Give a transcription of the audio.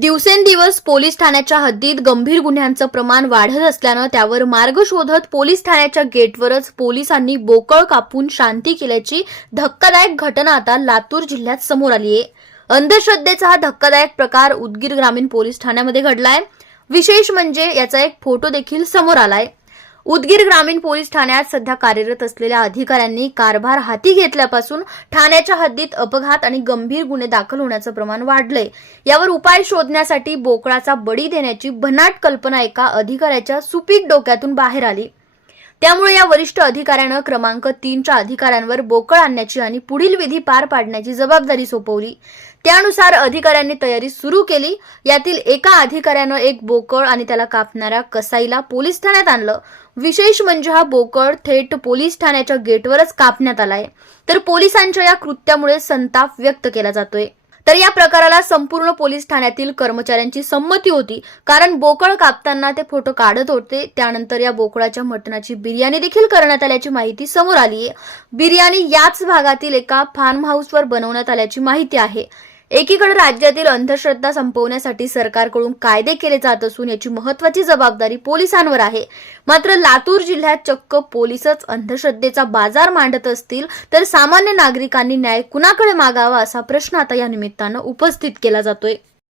दिवसेंदिवस पोलीस ठाण्याच्या हद्दीत गंभीर गुन्ह्यांचं प्रमाण वाढत असल्यानं त्यावर मार्ग शोधत पोलीस ठाण्याच्या गेटवरच पोलिसांनी बोकळ कापून शांती केल्याची धक्कादायक घटना आता लातूर जिल्ह्यात समोर आली आहे. अंधश्रद्धेचा हा धक्कादायक प्रकार उदगीर ग्रामीण पोलीस ठाण्यामध्ये घडलाय. विशेष म्हणजे याचा एक फोटो देखील समोर आलाय. उदगीर ग्रामीण पोलीस ठाण्यात सध्या कार्यरत असलेल्या अधिकाऱ्यांनी कारभार हाती घेतल्यापासून ठाण्याच्या हद्दीत अपघात आणि गंभीर गुन्हे दाखल होण्याचं प्रमाण वाढलंय. यावर उपाय शोधण्यासाठी बोकळाचा बळी देण्याची भन्नाट कल्पना एका अधिकाऱ्याच्या सुपीक डोक्यातून बाहेर आली. त्यामुळे या वरिष्ठ अधिकाऱ्यानं क्रमांक तीनच्या अधिकाऱ्यांवर बोकळ आणण्याची आणि पुढील विधी पार पाडण्याची जबाबदारी सोपवली. त्यानुसार अधिकाऱ्यांनी तयारी सुरू केली. यातील एका अधिकाऱ्यानं एक बोकळ आणि त्याला कापणाऱ्या कसाईला पोलीस ठाण्यात आणलं. विशेष म्हणजे हा बोकळ थेट पोलीस ठाण्याच्या गेटवरच कापण्यात आलाय. तर पोलिसांच्या या कृत्यामुळे संताप व्यक्त केला जातोय. तर या प्रकाराला संपूर्ण पोलीस ठाण्यातील कर्मचाऱ्यांची संमती होती. कारण बोकळ कापताना ते फोटो काढत होते. त्यानंतर या बोकळाच्या मटणाची बिर्याणी देखील करण्यात आल्याची माहिती समोर आली आहे बिर्याणी याच भागातील एका फार्म हाऊसवर बनवण्यात आल्याची माहिती आहे. एकीकडे राज्यातील अंधश्रद्धा संपवण्यासाठी सरकारकडून कायदे केले जात असून याची महत्वाची जबाबदारी पोलिसांवर आहे. मात्र लातूर जिल्ह्यात चक्क पोलीसच अंधश्रद्धेचा बाजार मांडत असतील तर सामान्य नागरिकांनी न्याय कुणाकडे मागावा असा प्रश्न आता या निमित्तानं उपस्थित केला जातोय.